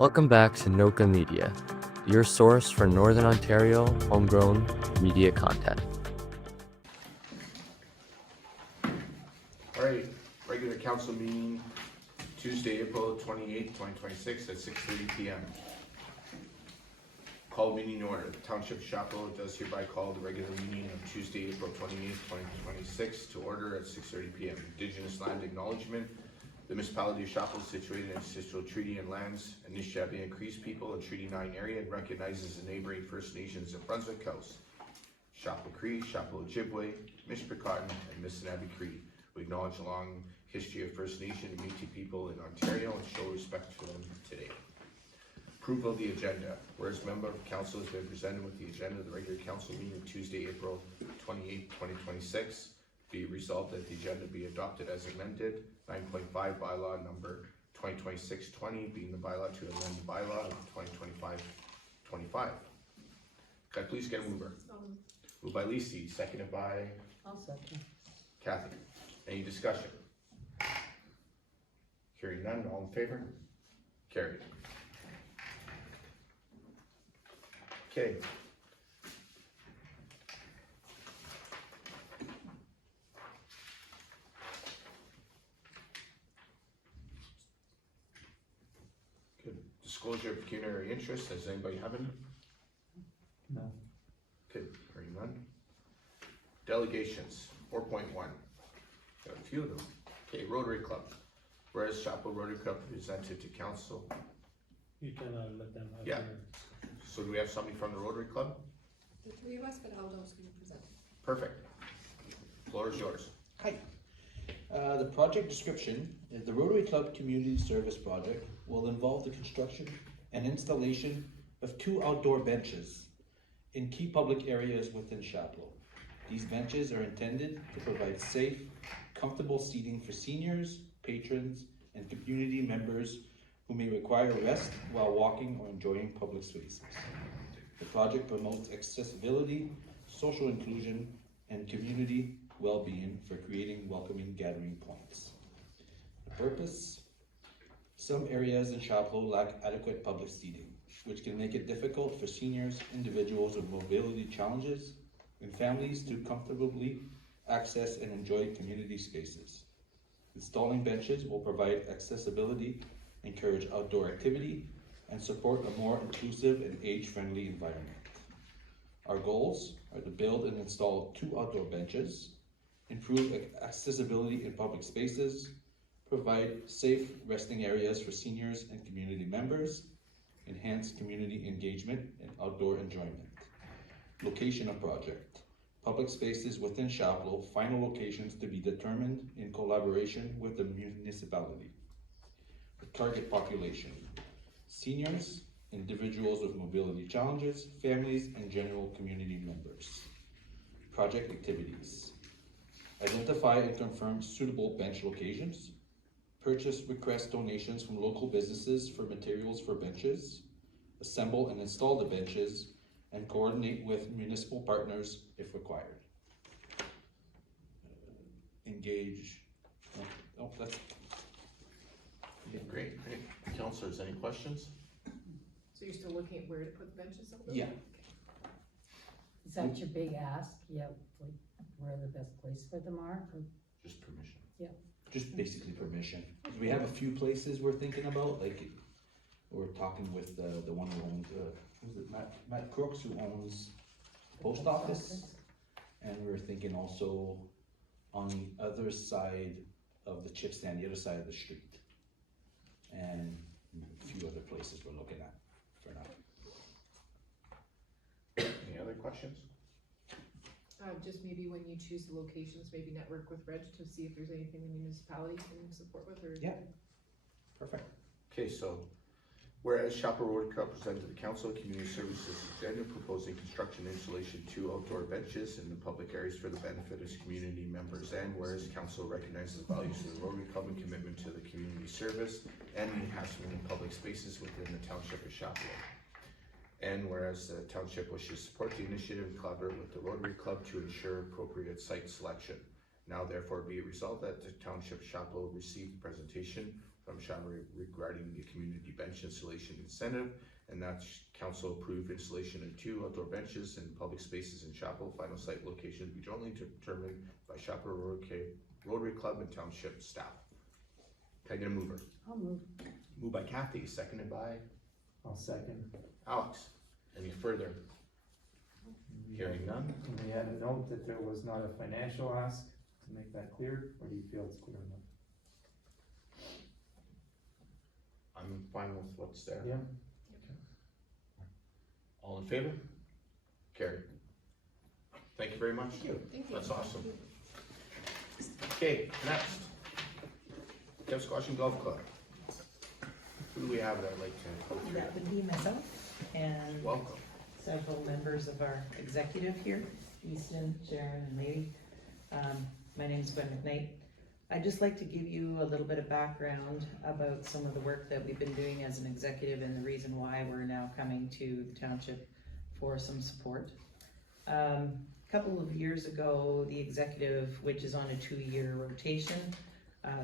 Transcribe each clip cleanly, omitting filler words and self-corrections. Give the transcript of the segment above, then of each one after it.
Welcome back to Noka Media, your source for Northern Ontario homegrown media content. All right, regular council meeting Tuesday, April 28th, 2026 at 6:30 p.m. Call meeting order. The Township of Chapleau does hereby call the regular meeting of Tuesday, April 28th, 2026 to order at 6:30 p.m. Indigenous land acknowledgement. The municipality of Chapleau is situated in ancestral treaty and lands, Anishinaabe Cree people in Treaty 9 area and recognizes the neighboring First Nations of Brunswick Coast, Chapleau Cree, Chapleau Ojibwe, Mishpicotton, and Missinabie Cree. We acknowledge the long history of First Nation and Métis people in Ontario and show respect for them today. Approval of the agenda. Whereas member of council has been presented with the agenda of the regular council meeting of Tuesday, April 28, 2026. Be resolved that the agenda be adopted as amended. 9.5 bylaw number 2026-20 being the bylaw to amend the bylaw of 2025-25. Could I please get a mover? Moved by Lisi, seconded by I'll second. Kathy. Any discussion? Hearing none, all in favor? Carried. Okay. Good. Disclosure of pecuniary interest. Does anybody have any? No. Okay, hearing none. Delegations, 4.1. Got a few of them. Okay, Rotary Club. Whereas Chapleau Rotary Club presented to council. You can let them have Yeah. their. So do we have somebody from the Rotary Club? The three of us, but Aldo's gonna present. Perfect. Floor is yours. Hi. The project description is the Rotary Club Community Service Project will involve the construction and installation of 2 outdoor benches in key public areas within Chapleau. These benches are intended to provide safe, comfortable seating for seniors, patrons, and community members who may require rest while walking or enjoying public spaces. The project promotes accessibility, social inclusion, and community well-being for creating welcoming gathering points. The purpose: some areas in Chapleau lack adequate public seating, which can make it difficult for seniors, individuals with mobility challenges, and families to comfortably access and enjoy community spaces. Installing benches will provide accessibility, encourage outdoor activity, and support a more inclusive and age-friendly environment. Our goals are to build and install 2 outdoor benches, improve accessibility in public spaces, provide safe resting areas for seniors and community members, enhance community engagement and outdoor enjoyment. Location of project: public spaces within Chapleau, final locations to be determined in collaboration with the municipality. The target population: seniors, individuals with mobility challenges, families, and general community members. Project activities: identify and confirm suitable bench locations, purchase request donations from local businesses for materials for benches, assemble and install the benches, and coordinate with municipal partners if required. Engage. Oh, that's. Okay, great. Councilors, any questions? So you're still looking at where to put the benches over there? Yeah. Is that your big ask? Yeah, like where the best place for them are? Or- Just permission. Just basically permission. We have a few places we're thinking about, like, we're talking with the one who owns, who's it, Matt Crooks, who owns the post office. And we're thinking also on the other side of the chip stand, the other side of the street. And a few other places we're looking at for now. Any other questions? Just maybe when you choose the locations, maybe network with Reg to see if there's anything the municipality can support with or. Yeah. Perfect. Okay, so whereas Chapleau Rotary Club presented to the council community services agenda proposing construction and installation 2 outdoor benches in the public areas for the benefit of its community members, and whereas council recognizes the values of the Rotary Club and commitment to the community service and the enhancement of public spaces within the township of Chapleau. And whereas the township wishes to support the initiative and collaborate with the Rotary Club to ensure appropriate site selection. Now therefore be it resolved that the township of Chapleau received presentation from Chapleau regarding the community bench installation incentive, and that's council approved installation of 2 outdoor benches in public spaces in Chapleau. Final site location to be jointly determined by Chapleau Rotary Club and Township staff. Can I get a mover? I'll move. Moved by Kathy, seconded by I'll second. Alex. Any further? Hearing none? And we had a note that there was not a financial ask, to make that clear, or do you feel it's clear enough? I'm fine with what's there. Yeah. All in favor? Carried. Thank you very much. Thank you. That's awesome. Okay, next. Deb Squash and Golf Club. Who do we have that I'd like to go through? That would be myself and Welcome. several members of our executive here, Easton, Sharon, and Lady. My name's Gwen McKnight. I'd just like to give you a little bit of background about some of the work that we've been doing as an executive and the reason why we're now coming to the township for some support. A couple of years ago, the executive, which is on a 2-year rotation,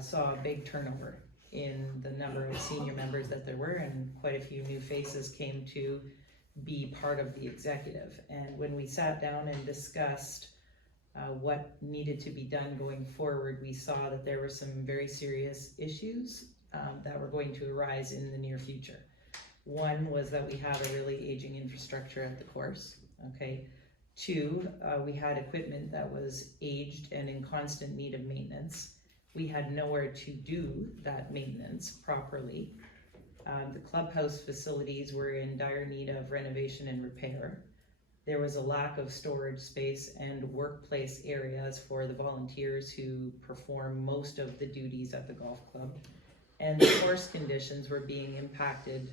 saw a big turnover in the number of senior members that there were, and quite a few new faces came to be part of the executive. And when we sat down and discussed what needed to be done going forward, we saw that there were some very serious issues that were going to arise in the near future. One was that we had a really aging infrastructure at the course, okay? 2, we had equipment that was aged and in constant need of maintenance. We had nowhere to do that maintenance properly. The clubhouse facilities were in dire need of renovation and repair. There was a lack of storage space and workplace areas for the volunteers who perform most of the duties at the golf club. And the course conditions were being impacted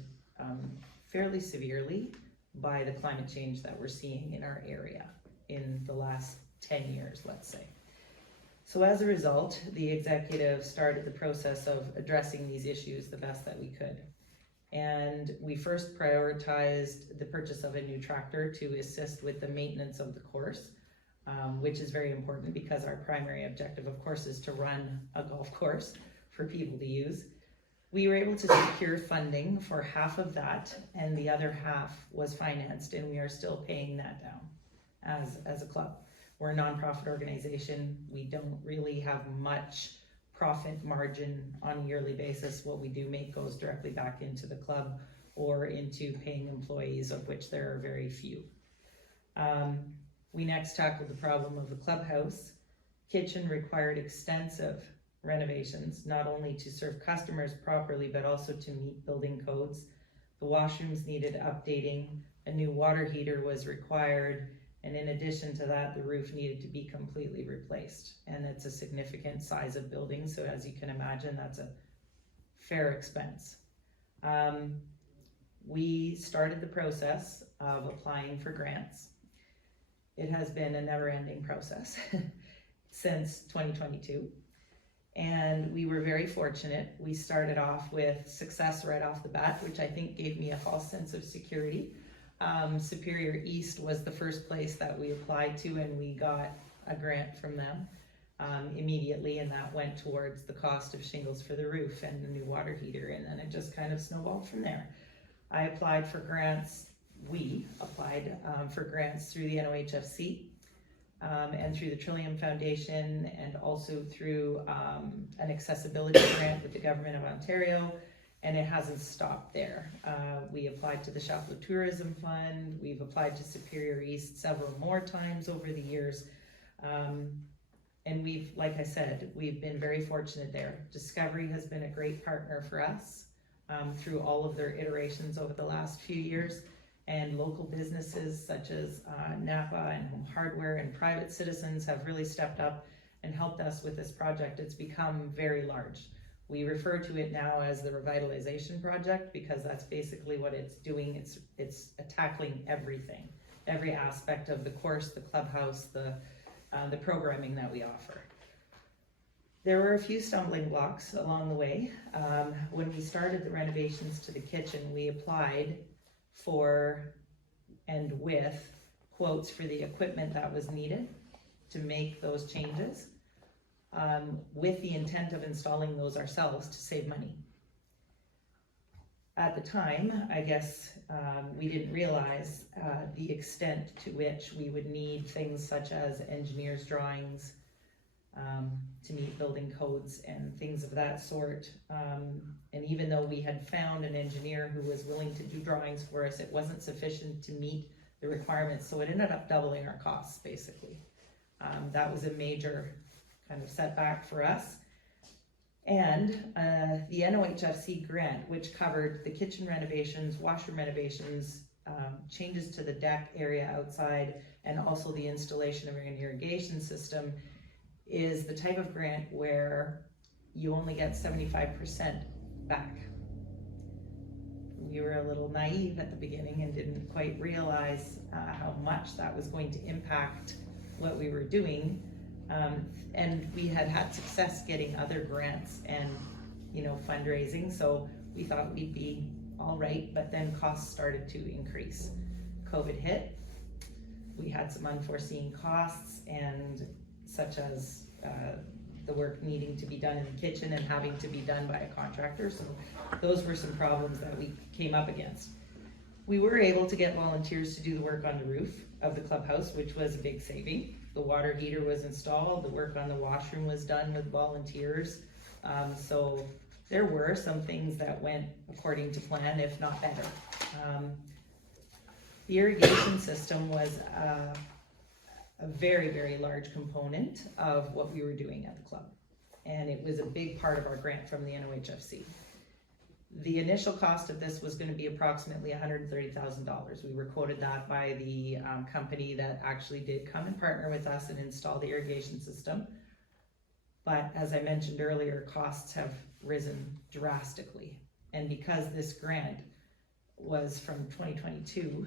fairly severely by the climate change that we're seeing in our area in the last 10 years, let's say. So as a result, the executive started the process of addressing these issues the best that we could. And we first prioritized the purchase of a new tractor to assist with the maintenance of the course, which is very important because our primary objective, of course, is to run a golf course for people to use. We were able to secure funding for half of that, and the other half was financed, and we are still paying that down as a club. We're a nonprofit organization. We don't really have much profit margin on a yearly basis. What we do make goes directly back into the club or into paying employees, of which there are very few. We next tackled the problem of the clubhouse. Kitchen required extensive renovations, not only to serve customers properly, but also to meet building codes. The washrooms needed updating, a new water heater was required, and in addition to that, the roof needed to be completely replaced. And it's a significant size of building, so as you can imagine, that's a fair expense. We started the process of applying for grants. It has been a never-ending process since 2022. And we were very fortunate. We started off with success right off the bat, which I think gave me a false sense of security. Superior East was the first place that we applied to, and we got a grant from them immediately, and that went towards the cost of shingles for the roof and the new water heater, and then it just kind of snowballed from there. I applied for grants, we applied for grants through the NOHFC and through the Trillium Foundation, and also through an accessibility grant with the Government of Ontario. And it hasn't stopped there. We applied to the Chapleau Tourism Fund. We've applied to Superior East several more times over the years. And we've, like I said, we've been very fortunate there. Discovery has been a great partner for us through all of their iterations over the last few years. And local businesses such as Napa and Home Hardware and private citizens have really stepped up and helped us with this project. It's become very large. We refer to it now as the revitalization project because that's basically what it's doing. It's tackling everything, every aspect of the course, the clubhouse, the programming that we offer. There were a few stumbling blocks along the way. When we started the renovations to the kitchen, we applied for and with quotes for the equipment that was needed to make those changes. With the intent of installing those ourselves to save money. at the time, I guess, we didn't realize the extent to which we would need things such as engineer's drawings to meet building codes and things of that sort. And even though we had found an engineer who was willing to do drawings for us, it wasn't sufficient to meet the requirements, so it ended up doubling our costs, basically. That was a major kind of setback for us. And the NOHFC grant, which covered the kitchen renovations, washroom renovations, changes to the deck area outside, and also the installation of an irrigation system, is the type of grant where you only get 75% back. We were a little naive at the beginning and didn't quite realize how much that was going to impact what we were doing. And we had success getting other grants and, fundraising, so we thought we'd be all right, but then costs started to increase. COVID hit, we had some unforeseen costs, and such as the work needing to be done in the kitchen and having to be done by a contractor, so those were some problems that we came up against. We were able to get volunteers to do the work on the roof of the clubhouse, which was a big saving. The water heater was installed, the work on the washroom was done with volunteers. So there were some things that went according to plan, if not better. The irrigation system was a very, very large component of what we were doing at the club. And it was a big part of our grant from the NOHFC. The initial cost of this was going to be approximately $130,000. We were quoted that by the company that actually did come and partner with us and install the irrigation system. But as I mentioned earlier, costs have risen drastically. And because this grant was from 2022,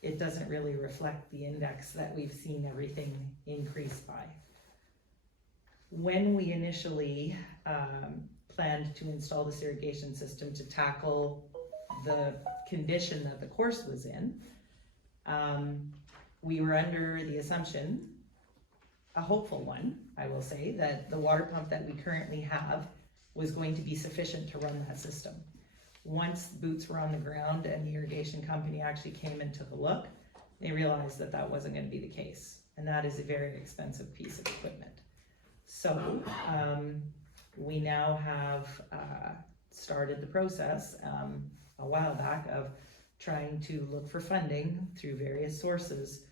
it doesn't really reflect the index that we've seen everything increase by. When we initially planned to install this irrigation system to tackle the condition that the course was in, we were under the assumption, a hopeful one, I will say, that the water pump that we currently have was going to be sufficient to run that system. Once boots were on the ground and the irrigation company actually came and took a look, they realized that that wasn't going to be the case, and that is a very expensive piece of equipment. So we now have started the process a while back of trying to look for funding through various sources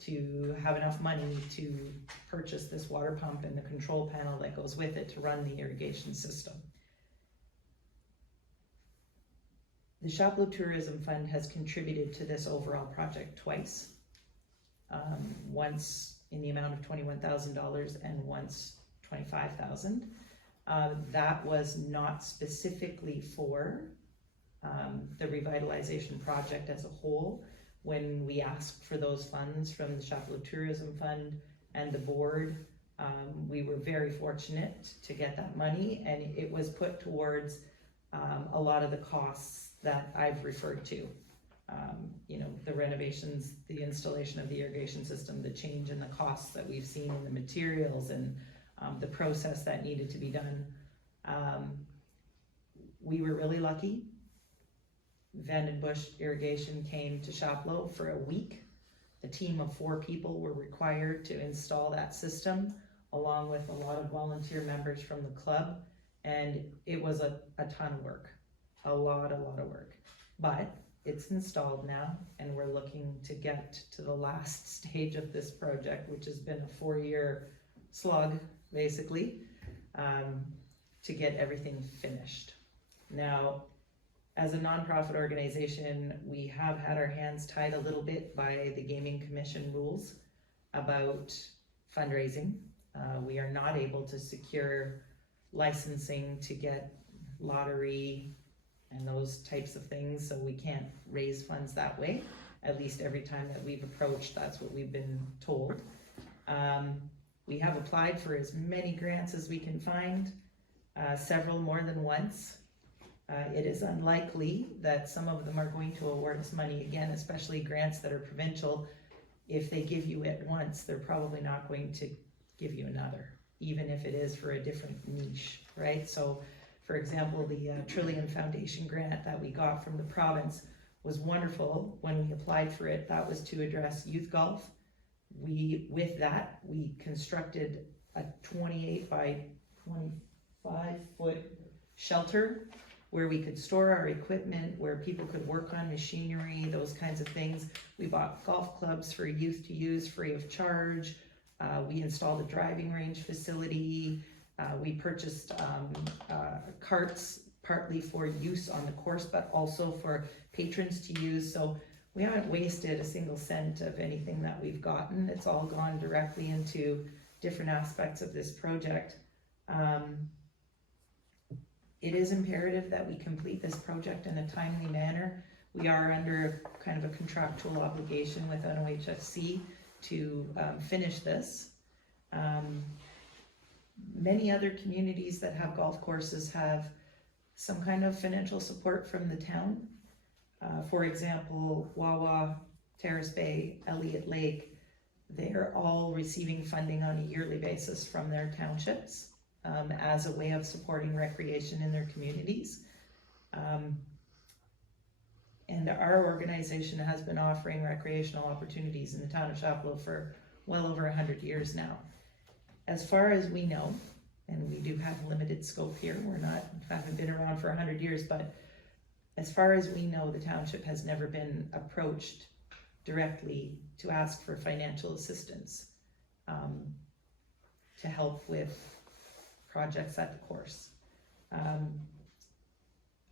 to have enough money to purchase this water pump and the control panel that goes with it to run the irrigation system. The Chapleau Tourism Fund has contributed to this overall project twice. Once in the amount of $21,000 and once $25,000. That was not specifically for the revitalization project as a whole. When we asked for those funds from the Chapleau Tourism Fund and the board, we were very fortunate to get that money, and it was put towards a lot of the costs that I've referred to. The renovations, the installation of the irrigation system, the change in the costs that we've seen in the materials, and the process that needed to be done. We were really lucky. Vandenbush Irrigation came to Chapleau for a week. A team of 4 people were required to install that system, along with a lot of volunteer members from the club, and it was a ton of work, a lot of work. But it's installed now, and we're looking to get to the last stage of this project, which has been a 4-year slug, basically, to get everything finished. Now, as a nonprofit organization, we have had our hands tied a little bit by the Gaming Commission rules about fundraising. We are not able to secure licensing to get lottery and those types of things, so we can't raise funds that way. At least every time that we've approached, that's what we've been told. We have applied for as many grants as we can find, several more than once. It is unlikely that some of them are going to award us money again, especially grants that are provincial. If they give you it once, they're probably not going to give you another, even if it is for a different niche, right? So For example, the Trillium Foundation grant that we got from the province was wonderful. When we applied for it, that was to address youth golf. With that, we constructed a 28 by 25 foot shelter where we could store our equipment, where people could work on machinery, those kinds of things. We bought golf clubs for youth to use free of charge. We installed a driving range facility. We purchased carts, partly for use on the course, but also for patrons to use. So we haven't wasted a single cent of anything that we've gotten. It's all gone directly into different aspects of this project. It is imperative that we complete this project in a timely manner. We are under kind of a contractual obligation with NOHFC to finish this. Many other communities that have golf courses have some kind of financial support from the town. For example, Wawa, Terrace Bay, Elliott Lake, they're all receiving funding on a yearly basis from their townships as a way of supporting recreation in their communities. And our organization has been offering recreational opportunities in the town of Chapleau for well over 100 years now. As far as we know, and we do have limited scope here, haven't been around for 100 years, but as far as we know, the township has never been approached directly to ask for financial assistance to help with projects at the course.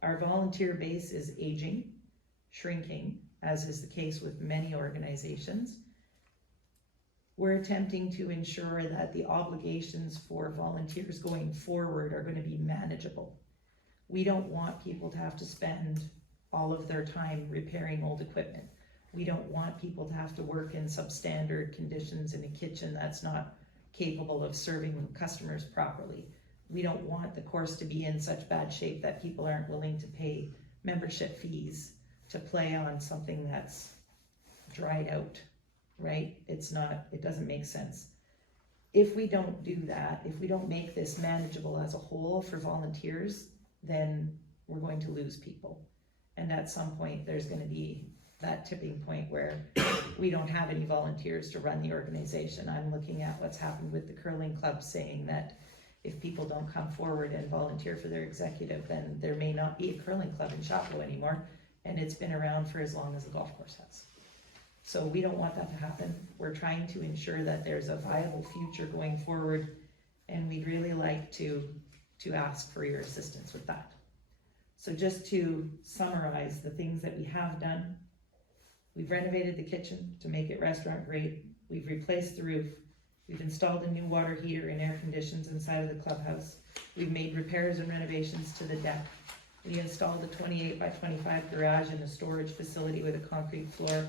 Our volunteer base is aging, shrinking, as is the case with many organizations. We're attempting to ensure that the obligations for volunteers going forward are going to be manageable. We don't want people to have to spend all of their time repairing old equipment. We don't want people to have to work in substandard conditions in a kitchen that's not capable of serving customers properly. We don't want the course to be in such bad shape that people aren't willing to pay membership fees to play on something that's dried out, right? It doesn't make sense. If we don't do that, if we don't make this manageable as a whole for volunteers, then we're going to lose people. And at some point, there's going to be that tipping point where we don't have any volunteers to run the organization. I'm looking at what's happened with the curling club, saying that if people don't come forward and volunteer for their executive, then there may not be a curling club in Chapleau anymore, and it's been around for as long as the golf course has. So we don't want that to happen. We're trying to ensure that there's a viable future going forward, and we'd really like to ask for your assistance with that. So just to summarize the things that we have done: we've renovated the kitchen to make it restaurant grade. We've replaced the roof. We've installed a new water heater and air conditions inside of the clubhouse. We've made repairs and renovations to the deck. We installed a 28 by 25 garage and a storage facility with a concrete floor.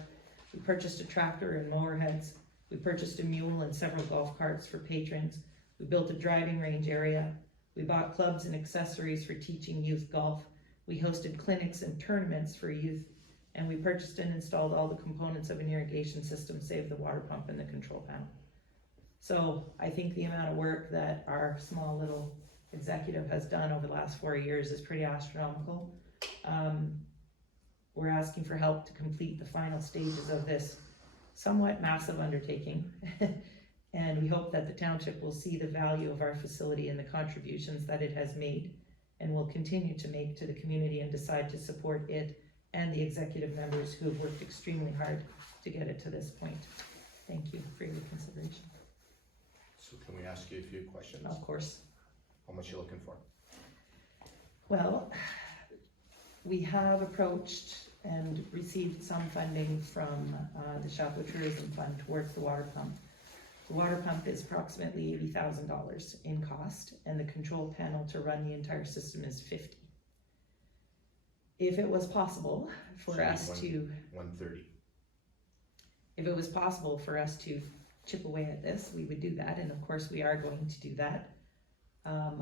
We purchased a tractor and mower heads. We purchased a mule and several golf carts for patrons. We built a driving range area. We bought clubs and accessories for teaching youth golf. We hosted clinics and tournaments for youth. And we purchased and installed all the components of an irrigation system, save the water pump and the control panel. So I think the amount of work that our small little executive has done over the last 4 years is pretty astronomical. We're asking for help to complete the final stages of this somewhat massive undertaking. And we hope that the township will see the value of our facility and the contributions that it has made and will continue to make to the community, and decide to support it and the executive members who have worked extremely hard to get it to this point. Thank you for your consideration. So can we ask you a few questions? Of course. How much are you looking for? Well, we have approached and received some funding from the Chapleau Tourism Fund towards the water pump. The water pump is approximately $80,000 in cost, and the control panel to run the entire system is $50,000. If it was possible for So us to, 130. if it was possible for us to chip away at this, we would do that, and of course we are going to do that.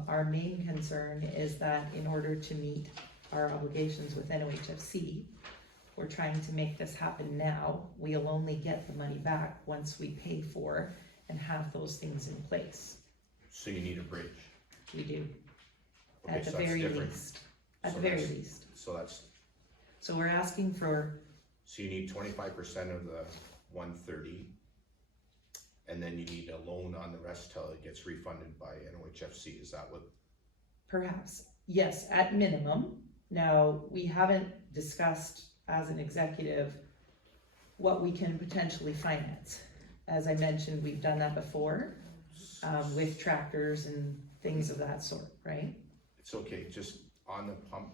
Our main concern is that in order to meet our obligations with NOHFC, we're trying to make this happen now. We'll only get the money back once we pay for and have those things in place. So you need a bridge. We do. Okay, at the so that's very different. least, at So the very that's- least. So that's, So we're asking for, so you need 25% of the 130. And then you need a loan on the rest till it gets refunded by NOHFC, is that what? perhaps, yes, at minimum. Now, we haven't discussed as an executive what we can potentially finance. As I mentioned, we've done that before, with tractors and things of that sort, right? It's okay, just on the pump,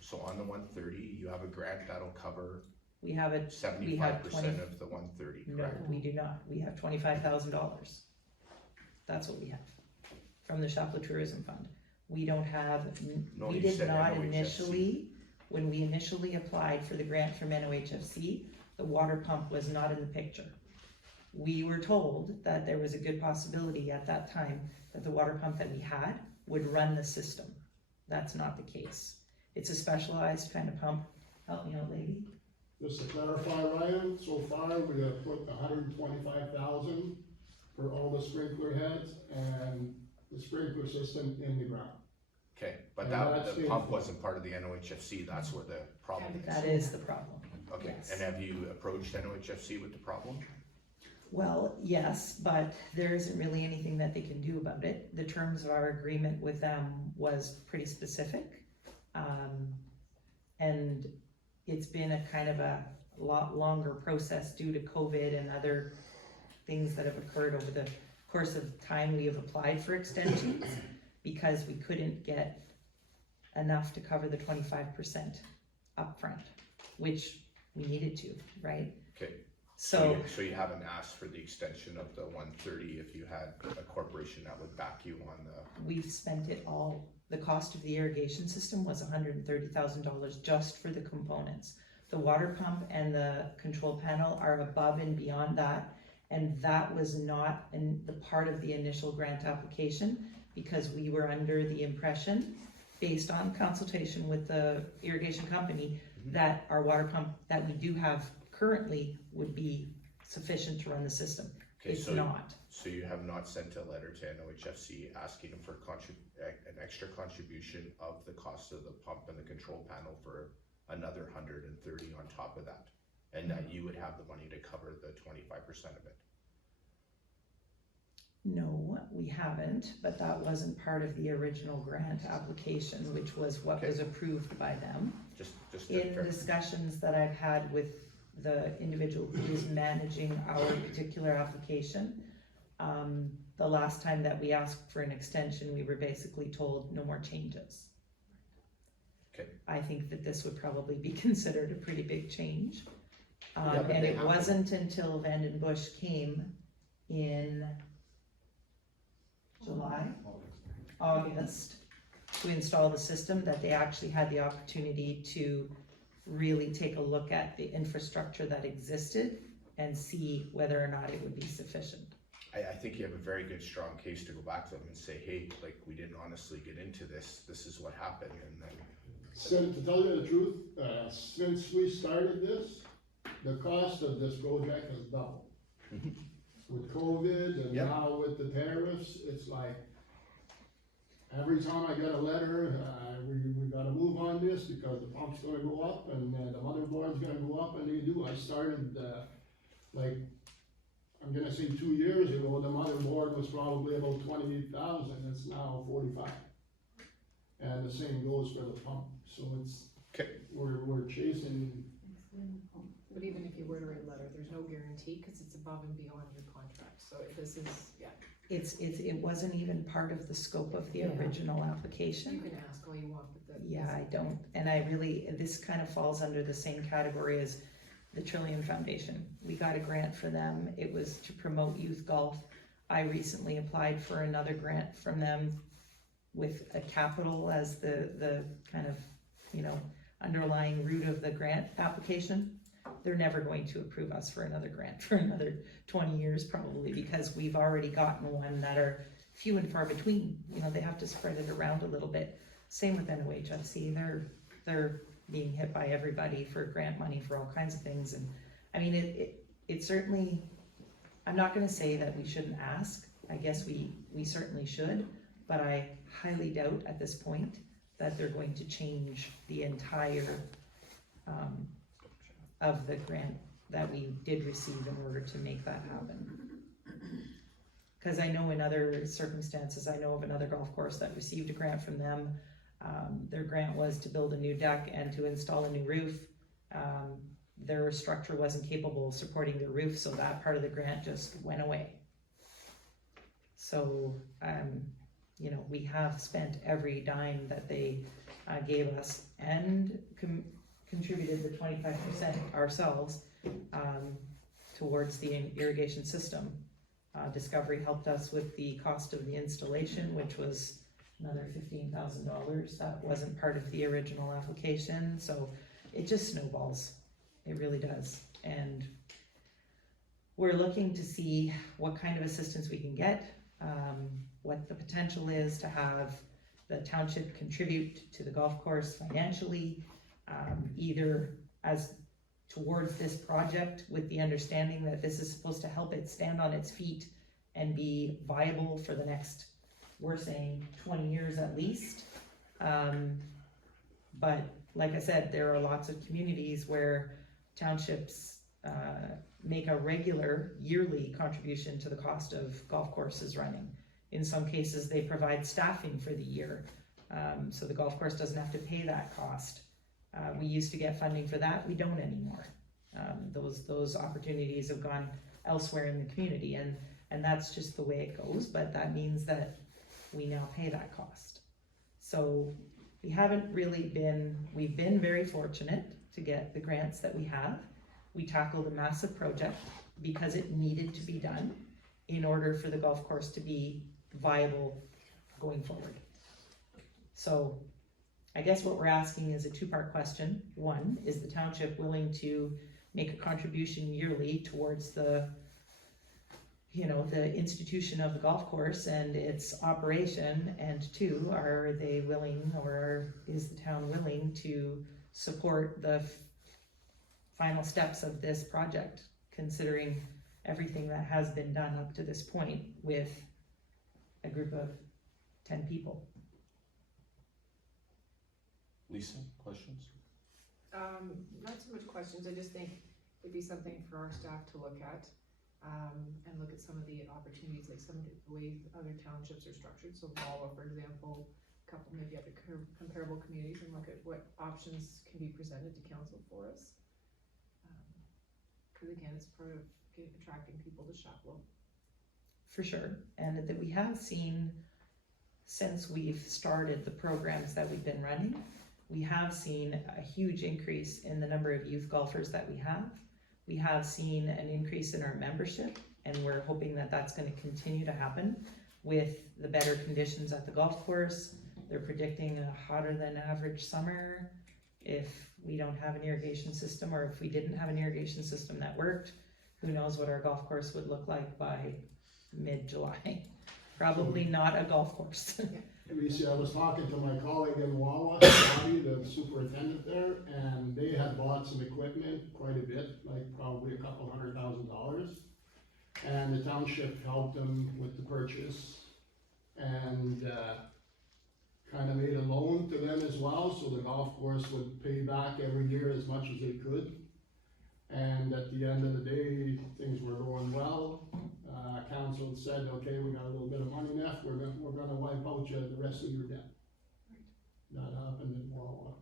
so on the 130, you have a grant that'll cover We have a, 75% of the 130, no, correct? we do not, we have $25,000. That's what we have from the Chapleau Tourism Fund. We don't have, No, we you did said not NOHFC. initially, when we initially applied for the grant from NOHFC, the water pump was not in the picture. We were told that there was a good possibility at that time that the water pump that we had would run the system. That's not the case. It's a specialized kind of pump. Help me out, lady. Just to clarify, Ryan, so far we have put 125,000 for all the sprinkler heads and the sprinkler system in the ground. Okay, but And that, that's the the- pump wasn't part of the NOHFC, that's where the problem is. That is the problem. Okay, yes. and have you approached NOHFC with the problem? Well, yes, but there isn't really anything that they can do about it. The terms of our agreement with them was pretty specific. And it's been a kind of a lot longer process due to COVID and other things that have occurred over the course of time. We have applied for extensions because we couldn't get enough to cover the 25% upfront, which we needed to, right? Okay. So, So you haven't asked for the extension of the 130 if you had a corporation that would back you on the, we've spent it all. The cost of the irrigation system was $130,000 just for the components. The water pump and the control panel are above and beyond that. And that was not in the part of the initial grant application because we were under the impression, based on consultation with the irrigation company, that our water pump that we do have currently would be sufficient to run the system. okay, It's so, not. so you have not sent a letter to NOHFC asking them for an extra contribution of the cost of the pump and the control panel for another 130 on top of that? And that you would have the money to cover the 25% of it? No, we haven't, but that wasn't part of the original grant application, which was what was approved by them. Just In discussions that I've had with the individual who is managing our particular application, the last time that we asked for an extension, we were basically told no more changes. Okay. I think that this would probably be considered a pretty big change. Yeah, but And they it have to- wasn't until Vandenbush came in July, August, to install the system that they actually had the opportunity to really take a look at the infrastructure that existed and see whether or not it would be sufficient. I think you have a very good, strong case to go back to them and say, hey, like, we didn't honestly get into this, this is what happened, and then, So to tell you the truth, since we started this, the cost of this project has doubled. With COVID and Yep. now with the tariffs, it's like, every time I get a letter, we gotta move on this because the pump's gonna go up and the motherboard's gonna go up, and they do. I started, like, I'm gonna say 2 years ago, the motherboard was probably about 28,000, it's now 45. And the same goes for the pump, so it's, okay, we're chasing. But even if you were to write a letter, there's no guarantee, cause it's above and beyond your contract, so this is, yeah, It wasn't even part of the scope of the Yeah. original you application. can ask all you want, but the. Yeah, I don't, and I really, this kind of falls under the same category as the Trillium Foundation. We got a grant for them, it was to promote youth golf. I recently applied for another grant from them with a capital as the kind of, underlying root of the grant application. They're never going to approve us for another grant for another 20 years probably, because we've already gotten one that are few and far between. They have to spread it around a little bit. Same with NOHFC, they're being hit by everybody for grant money for all kinds of things. And I mean, it certainly, I'm not gonna say that we shouldn't ask, I guess we certainly should, but I highly doubt at this point that they're going to change the entire of the grant that we did receive in order to make that happen. Because I know in other circumstances, I know of another golf course that received a grant from them. Their grant was to build a new deck and to install a new roof. Their structure wasn't capable of supporting the roof, so that part of the grant just went away. So, you know, we have spent every dime that they gave us and contributed the 25% ourselves towards the irrigation system. Discovery helped us with the cost of the installation, which was another $15,000. That wasn't part of the original application, so it just snowballs. It really does. And we're looking to see what kind of assistance we can get, what the potential is to have the township contribute to the golf course financially, either as towards this project with the understanding that this is supposed to help it stand on its feet and be viable for the next, we're saying 20 years at least. But like I said, there are lots of communities where townships make a regular yearly contribution to the cost of golf courses running. In some cases, they provide staffing for the year, so the golf course doesn't have to pay that cost. We used to get funding for that, we don't anymore. Those opportunities have gone elsewhere in the community, and that's just the way it goes, but that means that we now pay that cost. So we haven't really we've been very fortunate to get the grants that we have. We tackled a massive project because it needed to be done in order for the golf course to be viable going forward. So I guess what we're asking is a two-part question. One, is the township willing to make a contribution yearly towards the, you know, the institution of the golf course and its operation? And two, are they willing, or is the town willing to support the final steps of this project, considering everything that has been done up to this point with a group of 10 people? Lisa, questions? Not so much questions, I just think it'd be something for our staff to look at, and look at some of the opportunities, like some of the ways other townships are structured. So Wawa, for example, a couple maybe other comparable communities, and look at what options can be presented to council for us. Because again, it's part of attracting people to Chapleau. For sure, and that we have seen, since we've started the programs that we've been running, we have seen a huge increase in the number of youth golfers that we have. We have seen an increase in our membership, and we're hoping that that's going to continue to happen with the better conditions at the golf course. They're predicting a hotter than average summer if we don't have an irrigation system, or if we didn't have an irrigation system that worked. Who knows what our golf course would look like by mid-July. Probably not a golf course. Lisa, I was talking to my colleague in Wawa, Bobby, the superintendent there, and they had bought some equipment, quite a bit, like probably a couple $100,000. And the township helped them with the purchase, and kind of made a loan to them as well, so the golf course would pay back every year as much as they could. And at the end of the day, things were going well. Council said, okay, we got a little bit of money left, we're gonna wipe out you the rest of your debt. That happened in Wawa.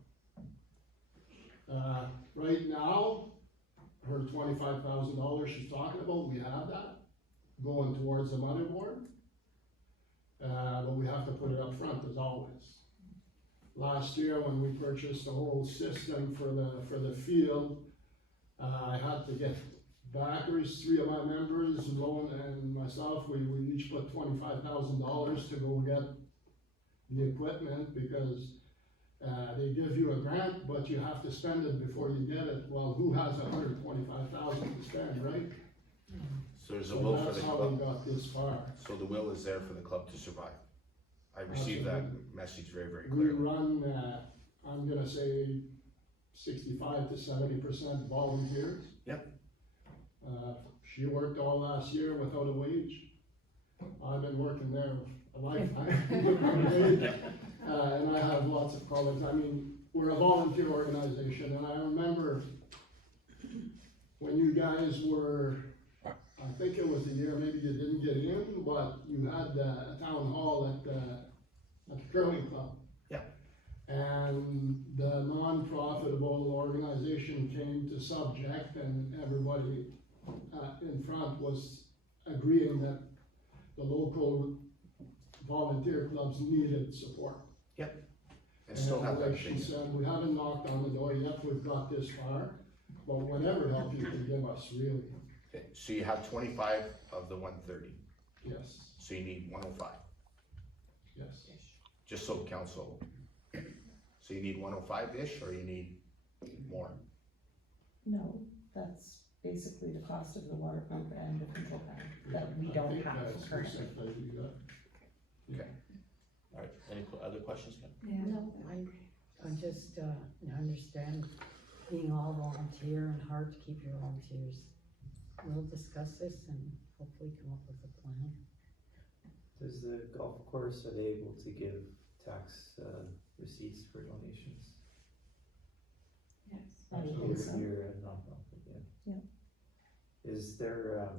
Right now, her $25,000 she's talking about, we have that going towards the motherboard. But we have to put it up front as always. Last year when we purchased the whole system for the field, I had to get backers, 3 of my members, Lone and myself, we each put $25,000 to go get the equipment, because they give you a grant, but you have to spend it before you get it. Well, who has $125,000 to spend, right? So there's a will for the That's how we club. got this far. So the will is there for the club to survive. I received that message very, very We clearly. run, I'm gonna say 65 to 70% volunteers. Yep. She worked all last year without a wage. I've been working there a lifetime. And I have lots of colleagues. I mean, we're a volunteer organization, and I remember when you guys were, I think it was a year, maybe you didn't get in, but you had a town hall at the curling club. Yeah. And the non-profitable organization came to subject, and everybody in front was agreeing that the local volunteer clubs needed support. And still have that She thing. said, we haven't knocked on the door yet, we've got this far, but whatever help you can give us, really, Okay, so you have 25 of the 130, yes, so you need 105, yes. just so council. So you need 105-ish, or you need more? No, that's basically the cost of the water pump and the control panel that we I don't think have that's currently. exactly what you got. Alright, any other questions, Ken? No, I just, understand being all volunteer and hard to keep your volunteers. We'll discuss this and hopefully come up with a plan. Does the golf course, are they able to give tax receipts for donations? Yes. I think so. You're a nonprofit, yeah. Yeah. Is there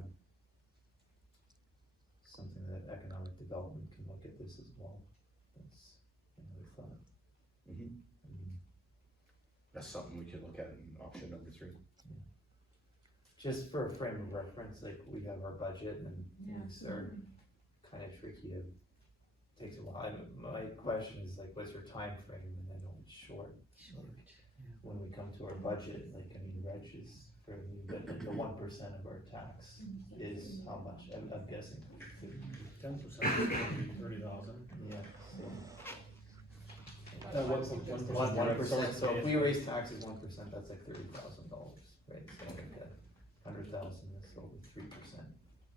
something that economic development can look at this as well? That's another thought. Mhm. I mean, That's something we can look at in option number 3. just for a frame of reference, like we have our budget and Yeah, things are kind of tricky to, takes a while. My question is like, what's your time frame? And I know it's short. When we come to our budget, like, I mean, Reg is fairly, but like the 1% of our tax is how much? I'm guessing. 10%, 30,000. Yeah. So. What's 1%, so if we raise taxes 1%, that's like $30,000, right? So like $100,000 is over 3%.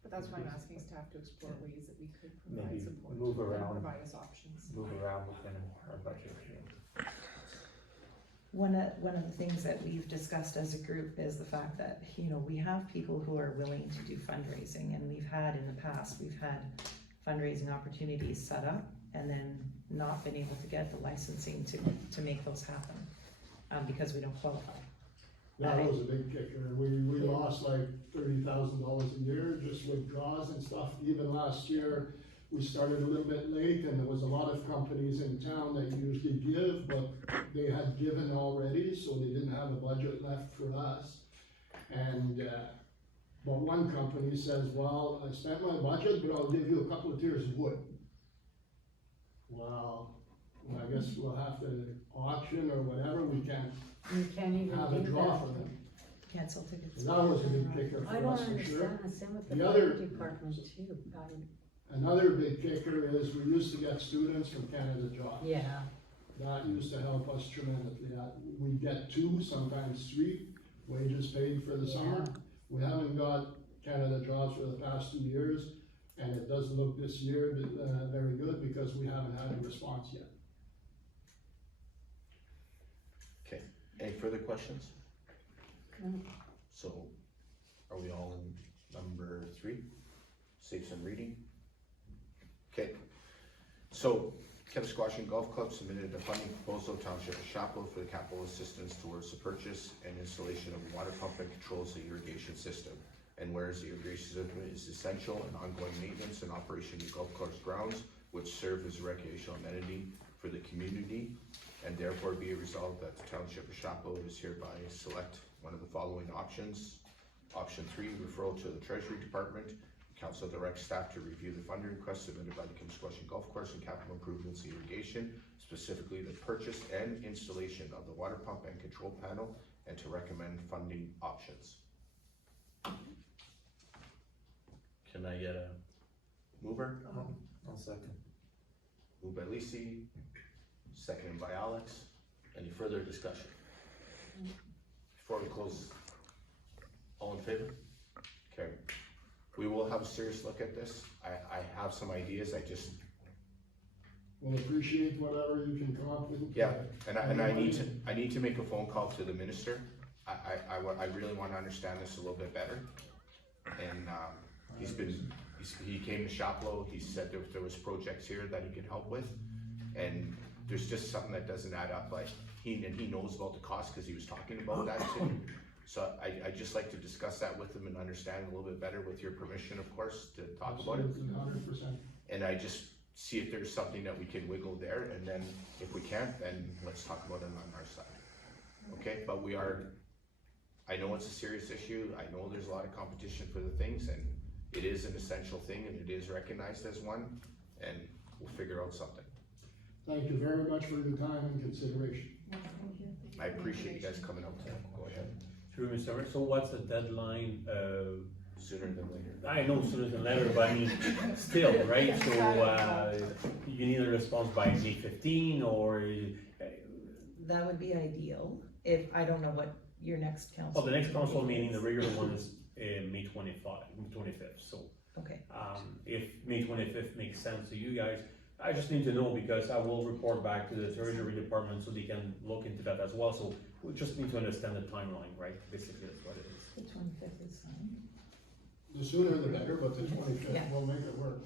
But that's why I'm asking staff to explore ways that we could provide Maybe support. move and around. Provide us options. Move around within our budget. One of the things that we've discussed as a group is the fact that, we have people who are willing to do fundraising, and we've had in the past, we've had fundraising opportunities set up and then not been able to get the licensing to make those happen, because we don't qualify. That was a big kicker, we lost like $30,000 a year just with draws and stuff. Even last year, we started a little bit late, and there was a lot of companies in town that usually give, but they had given already, so they didn't have a budget left for us. And, but one company says, well, I spent my budget, but I'll give you a couple of tiers of wood. Well, I guess we'll have to auction or whatever, we can't You can't even have a do draw that. for them. Cancel tickets. So that was a big kicker I for don't us for sure. understand, the same with the The fire other- department too. Another big kicker is we used to get students from Canada Jobs. Yeah, That used to help us tremendously. We get 2, sometimes 3 wages paid for the summer. We haven't got Canada Jobs for the past 2 years, and it doesn't look this year very good because we haven't had a response yet. Okay, any further questions? No. So, are we all in number 3? Save some reading? Okay, so Kennisquashin Golf Club submitted a funding proposal to Township of Chapleau for the capital assistance towards the purchase and installation of a water pump that controls the irrigation system. And whereas the irrigation system is essential and ongoing maintenance and operation of golf course grounds, which serve as a recreational amenity for the community, and therefore be it resolved that the Township of Chapleau is hereby select one of the following options. Option 3, referral to the Treasury Department. Council directs staff to review the funding request submitted by the Kennisquashin Golf Course and capital improvements irrigation, specifically the purchase and installation of the water pump and control panel, and to recommend funding options. Can I get a mover? I'll second. Moved by Lisi, seconded by Alex. Any further discussion? Before we close, all in favor? Okay. We will have a serious look at this. I have some ideas, We'll appreciate whatever you can come up with. yeah, and I need to make a phone call to the minister. I really wanna understand this a little bit better. And, He came to Chapleau, he said there was projects here that he could help with, and there's just something that doesn't add up, like, he knows about the cost, cause he was talking about that too. So I'd just like to discuss that with him and understand a little bit better, with your permission, of course, to talk about it. 100%. And I just see if there's something that we can wiggle there, and then if we can't, then let's talk about it on our side. Okay, but I know it's a serious issue, I know there's a lot of competition for the things, and it is an essential thing, and it is recognized as one, and we'll figure out something. Thank you very much for your time and consideration. I appreciate you guys coming out today, go ahead, Through Mr. Chairman, so what's the deadline? sooner than later. I know sooner than later, but I mean, still, right? So, you need a response by May 15 or? That would be ideal, if, I don't know what your next council. Oh, the next council meeting, the regular one is May 25th, so. Okay, If May 25th makes sense to you guys, I just need to know, because I will report back to the Treasury Department so they can look into that as well, so we just need to understand the timeline, right? Basically, that's what it is. the 25th is fine. The sooner the better, but the 25th Yeah. will make it work.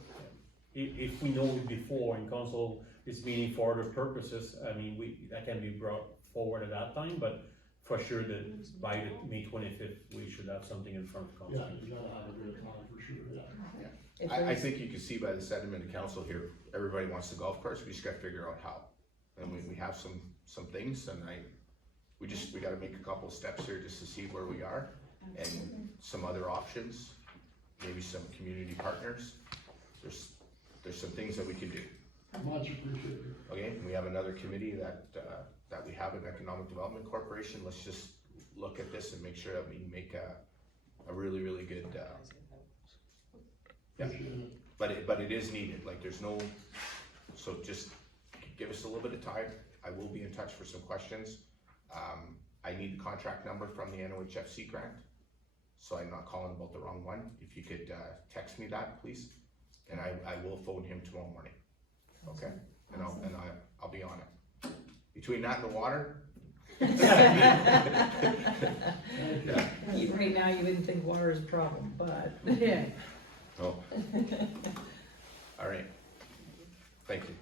If we know it before and council is meeting for other purposes, I mean, that can be brought forward at that time, but for sure that by the May 25th, we should have something in front of council. Yeah, you gotta have a good time for sure, yeah. If I there's- think you can see by the sentiment of council here, everybody wants the golf course, we just gotta figure out how. And we have some things, and we gotta make a couple steps here just to see where we are, and some other options, maybe some community partners. There's some things that we can do, Much appreciated. okay? We have another committee that we have, an Economic Development Corporation, let's just look at this and make sure that we make a really, really good, yeah. Appreciate it. But it is needed, like, there's no, so just give us a little bit of time, I will be in touch for some questions. I need the contract number from the NOHFC grant, so I'm not calling about the wrong one, if you could, text me that, please, and I will phone him tomorrow morning, okay? And I'll be on it. Between that and the water. Right now, you wouldn't think water is a problem, but, yeah. Oh. All right, thank you.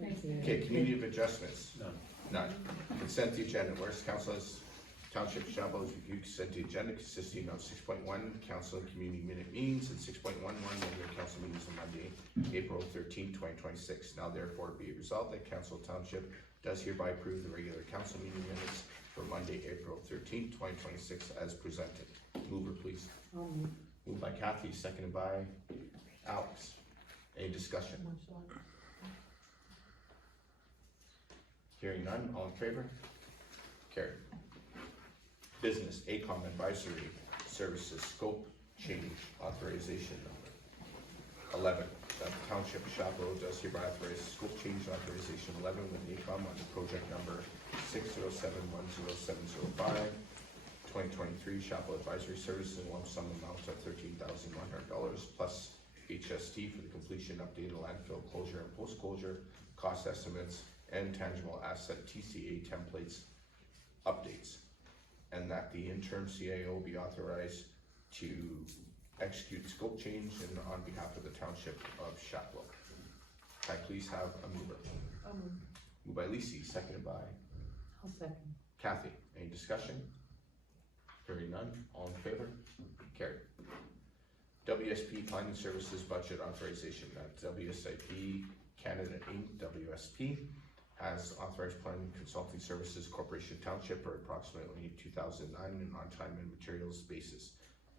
Thank you. Okay, community of adjustments. None. None. Consent to agenda, whereas council has Township of Chapleau has reviewed consent to agenda consisting of 6.1 council and community minute meetings and 6.11 regular council meetings on Monday, April 13, 2026. Now therefore be it resolved that council Township does hereby approve the regular council meeting minutes for Monday, April 13, 2026 as presented. Mover, please. Moved by Kathy, seconded by Alex. Any discussion? Hearing none, all in favor? Carried. Business, ACOM Advisory Services Scope Change Authorization Number 11. That the Township of Chapleau does hereby authorize scope change authorization 11 with ACOM on project number 607100705. 2023 Chapleau Advisory Services in lump sum amount of $13,100 plus HST for the completion updated landfill closure and post-closure cost estimates and tangible asset TCA templates updates. And that the interim CAO be authorized to execute scope change and on behalf of the Township of Chapleau. Can I please have a mover? Moved by Lisi, seconded by I'll second. Kathy. Any discussion? Hearing none, all in favor? Carried. WSP Planning Services Budget Authorization. That WSIP Canada Inc., WSP, has authorized planning consulting services Corporation Township for approximately 2009 and on-time and materials basis.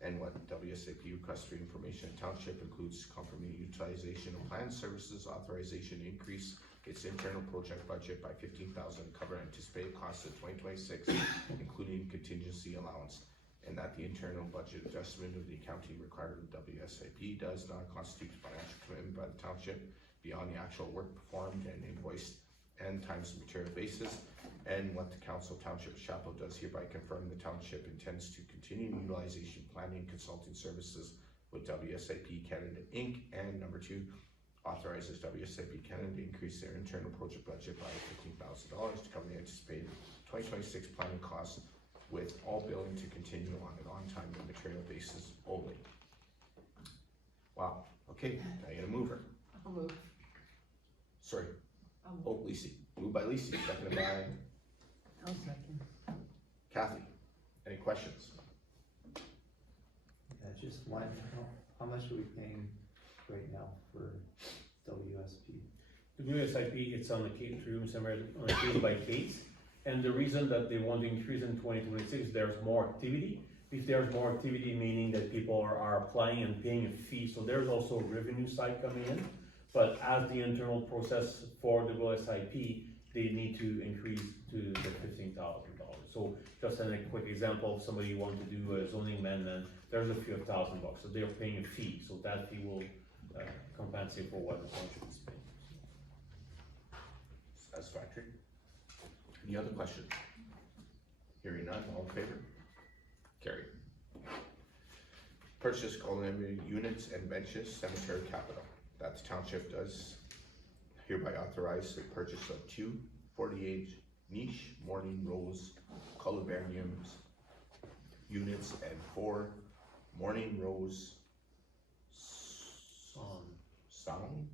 And what WSIP requests for information Township includes confirming utilization of planned services authorization to increase its internal project budget by $15,000 to cover anticipated costs of 2026, including contingency allowance, and that the internal budget adjustment of the accounting required of WSIP does not constitute financial commitment by the Township beyond the actual work performed and invoiced and times and material basis. And what the Council Township of Chapleau does hereby confirm the Township intends to continue utilization planning consulting services with WSIP Canada Inc. And number 2, authorizes WSIP Canada to increase their internal project budget by $15,000 to cover the anticipated 2026 planning costs, with all billing to continue on an on-time and material basis only. Okay, can I get a mover? I'll move. Sorry, I'll move. oh, Lisi, moved by Lisi, seconded by I'll second. Kathy. Any questions? Yeah, just one, how much are we paying right now for WSP? The WSIP, it's on the Kate room somewhere, on a case by case. And the reason that they want to increase in 2026, there's more activity. If there's more activity, meaning that people are applying and paying a fee, so there's also a revenue side coming in. But as the internal process for the WSIP, they need to increase to the $15,000. So just a quick example, if somebody wants to do a zoning amendment, there's a few $1,000, so they're paying a fee, so that fee will compensate for what the township is paying. Satisfactory. Any other questions? Hearing none, all in favor? Carried. Purchase culinary units and benches, cemetery capital. That the township does hereby authorize the purchase of 2 48 niche morning rose columbariums units and 4 morning rose sounds.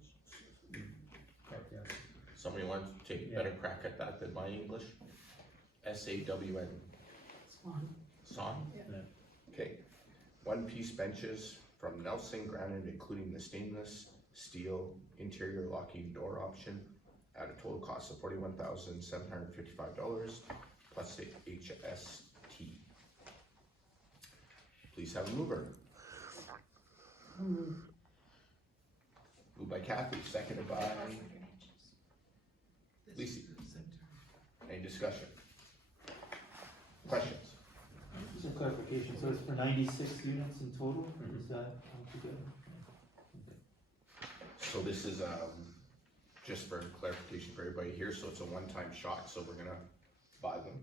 Somebody wants to take a better crack at that than my English? SAWN. Swan. Song? Yeah. Okay. One-piece benches from Nelson Granite, including the stainless steel interior locking door option at a total cost of $41,755 plus the HST. Please have a mover. Move. Moved by Kathy, seconded by Lisi. Any discussion? Questions? Just a clarification, so it's for 96 units in total, or is that altogether? So this is, just for clarification for everybody here, so it's a one-time shot, so we're gonna buy them,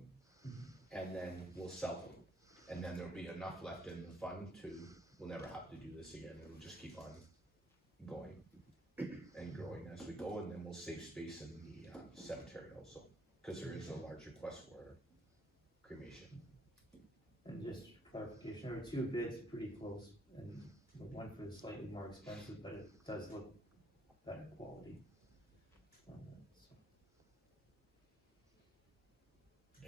and then we'll sell them. And then there'll be enough left in the fund we'll never have to do this again, it'll just keep on going and growing as we go, and then we'll save space in the cemetery also, cause there is a large request for cremation. And just clarification, there were 2 bids pretty close, and the one for the slightly more expensive, but it does look better quality. on that, so.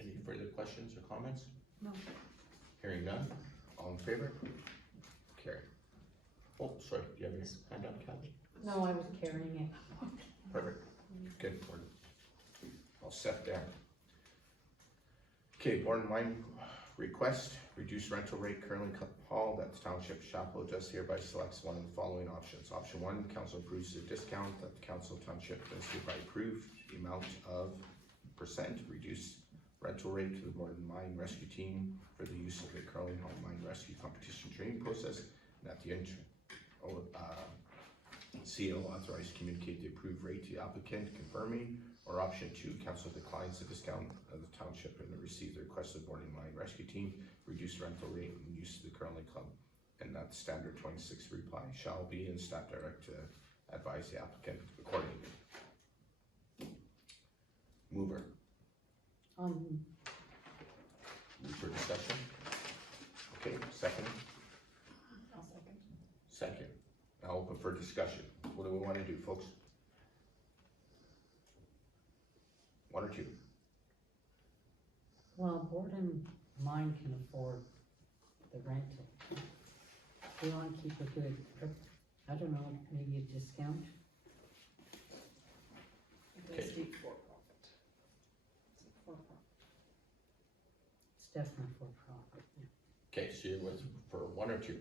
Any further questions or comments? No. Hearing none, all in favor? Carry. Oh, sorry, do you have your hand up, Kathy? No, I was carrying it. Perfect, good, we're all set there. Okay, Board and Wine request, reduced rental rate currently hall, that's Township Chapleau, does hereby selects one of the following options. Option 1, council approves the discount that the council township does hereby approve the amount of percent reduced rental rate to the Board and Mine Rescue Team for the use of the Curling Hall Mine Rescue Competition Training Process, and at the CO authorized to communicate the approved rate to the applicant confirming, or option 2, council declines the discount of the township and receive the requested Board and Mine Rescue Team reduced rental rate and use of the Curling Club, and that standard 26 reply shall be, and staff direct to advise the applicant accordingly. Mover. Move for discussion. Okay, second. I'll second. Second. Now open for discussion. What do we want to do, folks? 1 or 2? Well, Board and Mine can afford the rental. We wanna keep a good, I don't know, maybe a discount? It does Okay. speak for profit. It's a for profit. It's definitely for profit, yeah. Okay, so it was for 1 or 2?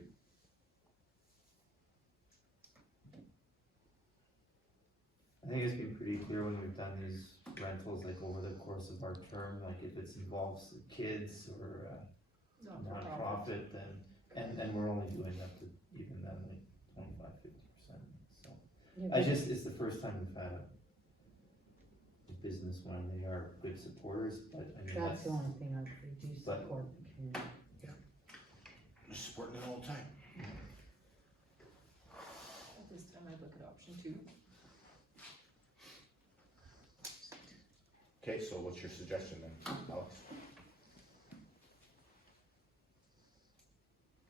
I think it's been pretty clear when we've done these rentals, like over the course of our term, like if it involves kids or non-profit, then, and we're only doing up to even then, like 25-50%, so. Yeah, I but just, it's the first time we've had a business one, they are good supporters, but I mean, that's the only thing I'd reduce the but- court community. Just supporting it all the time. At this time, I'd look at option 2. Okay, so what's your suggestion then, Alex?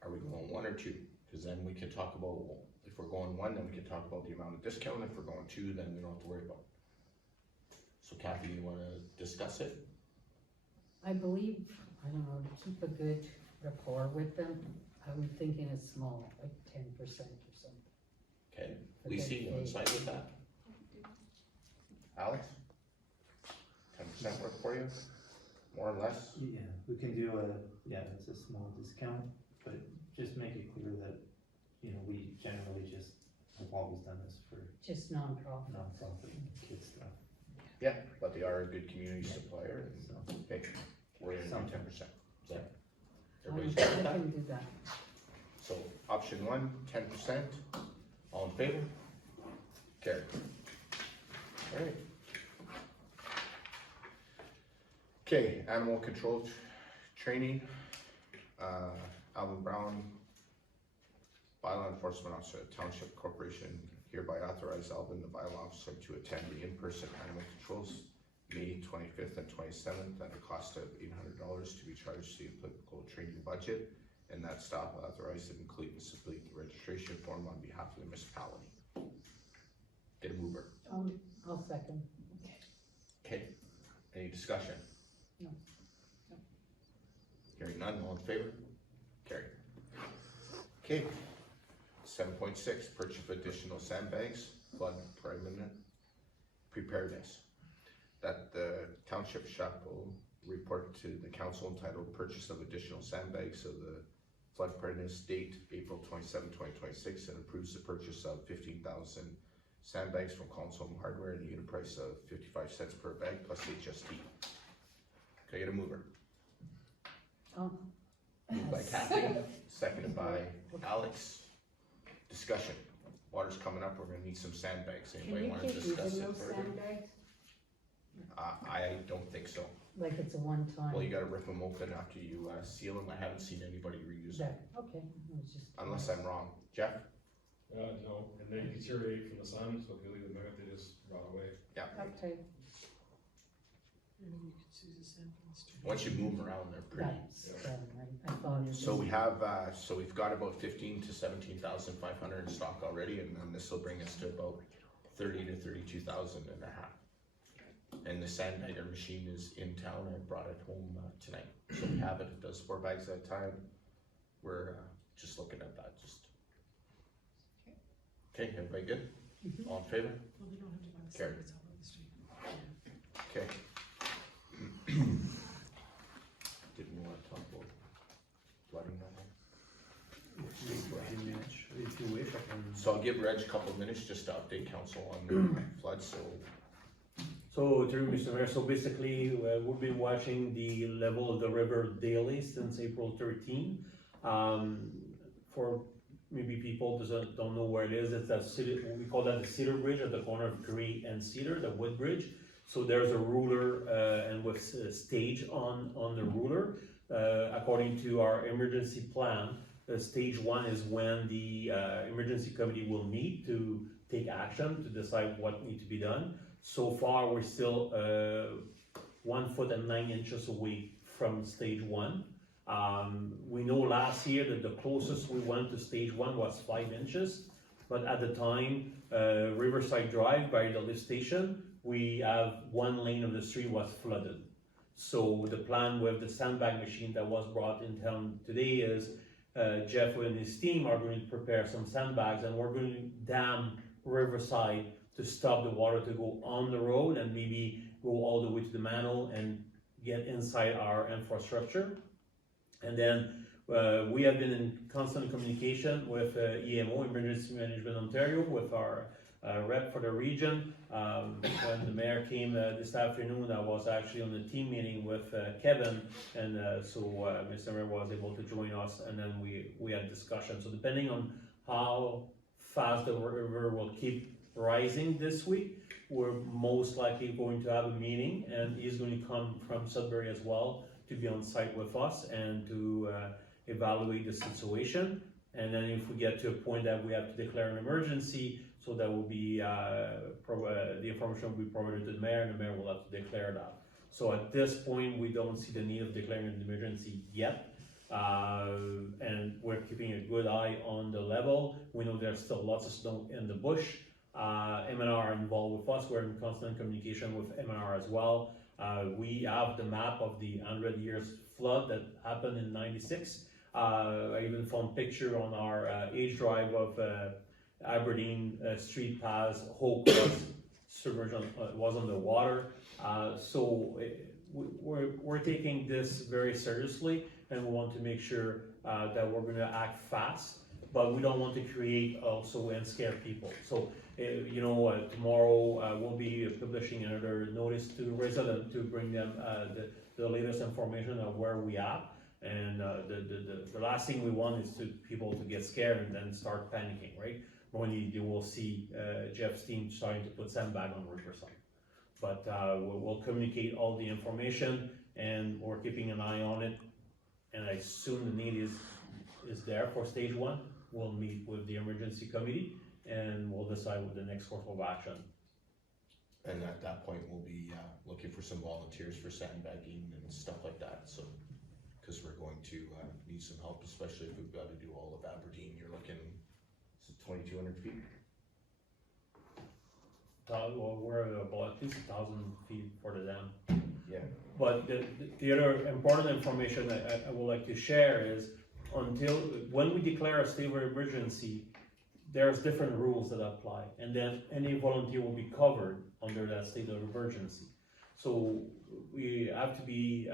Are we going 1 or 2? Because then we can talk about, well, if If we're going one, then we can talk about the amount of discount. If we're going two, then we don't have to worry about it. So Kathy, you wanna discuss it? I believe, I don't know, to keep a good rapport with them, I'm thinking it's small, like 10% or something. Okay, for Lisa, good you on faith. side with that? Alex? 10% work for you? More or less? Yeah, we can do it's a small discount, but just make it clear that, you know, we generally just have always done this for Just nonprofit. nonprofit kid stuff, Yeah, but they are a good community supplier, and so. okay, we're in Something. 10%. So, I everybody's good with that? can do that. So, option one, 10%, all in favor? Carried. Alright. Okay, animal control training, Alvin Brown, bylaw enforcement officer at Township Corporation, hereby authorize Alvin, the bylaw officer, to attend the in-person animal controls May 25th and 27th at a cost of $800 to be charged to the applicable training budget, and that staff authorized to complete the registration form on behalf of the municipality. Get a mover. I'll second. Okay, any discussion? No. Hearing none, all in favor? Carried. Okay, 7.6, purchase of additional sandbags, flood preparedness. That the township shall report to the council entitled purchase of additional sandbags of the flood preparedness date April 27, 2026, and approves the purchase of 15,000 sandbags from Collins Home Hardware and the unit price of 55 cents per bag plus HST. Can I get a mover? Moved by Kathy, seconded by Alex. Discussion. Water's coming up, we're gonna need some sandbags. Can Anybody you wanna keep discuss using it those further? sandbags? I don't think so. Like it's a one-time? Well, you gotta rip them open after you seal them. I haven't seen anybody reuse them, Okay, I was just. unless I'm wrong. Jeff? No, and they deteriorate from the sun, so if you leave them out, they just rot away. Yeah. Okay, Once you move them around, they're pretty. that's, I thought it was. So we have, so we've got about 15 to 17,500 in stock already, and then this will bring us to about 30 to 32,000 and a half. And the sandbagger machine is in town. I brought it home tonight, so we have it. It does 4 bags at a time. We're just looking at that. Okay, everybody good? All in favor? Carried. Okay. Didn't want to talk about flooding that one. If you wish, I can. So I'll give Reg a couple of minutes just to update council on the flood, so. So, through Mr. Mayor, so basically, we've been watching the level of the river daily since April 13. For maybe people don't know where it is, it's that city, we call that the Cedar Bridge at the corner of Gray and Cedar, the wood bridge. So there's a ruler and with a stage on the ruler. According to our emergency plan, stage 1 is when the emergency committee will meet to take action to decide what needs to be done. So far, we're still 1 foot and 9 inches away from stage 1. We know last year that the closest we went to stage 1 was 5 inches, but at the time, Riverside Drive by the lift station, we have 1 lane of the street was flooded. So the plan with the sandbag machine that was brought in town today is Jeff and his team are going to prepare some sandbags, and we're going to dam Riverside to stop the water to go on the road and maybe go all the way to the manhole and get inside our infrastructure. And then we have been in constant communication with EMO, Emergency Management Ontario, with our rep for the region. When the mayor came this afternoon, I was actually on the team meeting with Kevin, and so Mr. Mayor was able to join us, and then we had discussion. So depending on how fast the river will keep rising this week, we're most likely going to have a meeting, and he's going to come from Sudbury as well to be on site with us and to evaluate the situation. And then if we get to a point that we have to declare an emergency, so that will be, the information will be provided to the mayor, and the mayor will have to declare that. So at this point, we don't see the need of declaring an emergency yet. And we're keeping a good eye on the level. We know there's still lots of snow in the bush. MNR are involved with us. We're in constant communication with MNR as well. We have the map of the 100 years flood that happened in '96. I even found picture on our age drive of Aberdeen street paths. Hope was submerged, was underwater. We're taking this very seriously, and we want to make sure that we're going to act fast, but we don't want to create also and scare people. So, tomorrow we'll be publishing another notice to residents to bring them the latest information of where we are. And the last thing we want is people to get scared and then start panicking, right? When you will see Jeff's team starting to put sandbag on Riverside. But we'll communicate all the information, and we're keeping an eye on it. And I assume the need is there for stage 1. We'll meet with the emergency committee, and we'll decide what the next course of action. And at that point, we'll be looking for some volunteers for sandbagging and stuff like that, so, because we're going to need some help, especially if we've got to do all of Aberdeen. You're looking, is it 2,200 feet? Well, we're about at least 1,000 feet for the dam. Yeah. But the other important information I would like to share is when we declare a state of emergency, there's different rules that apply, and then any volunteer will be covered under that state of emergency. So we have to be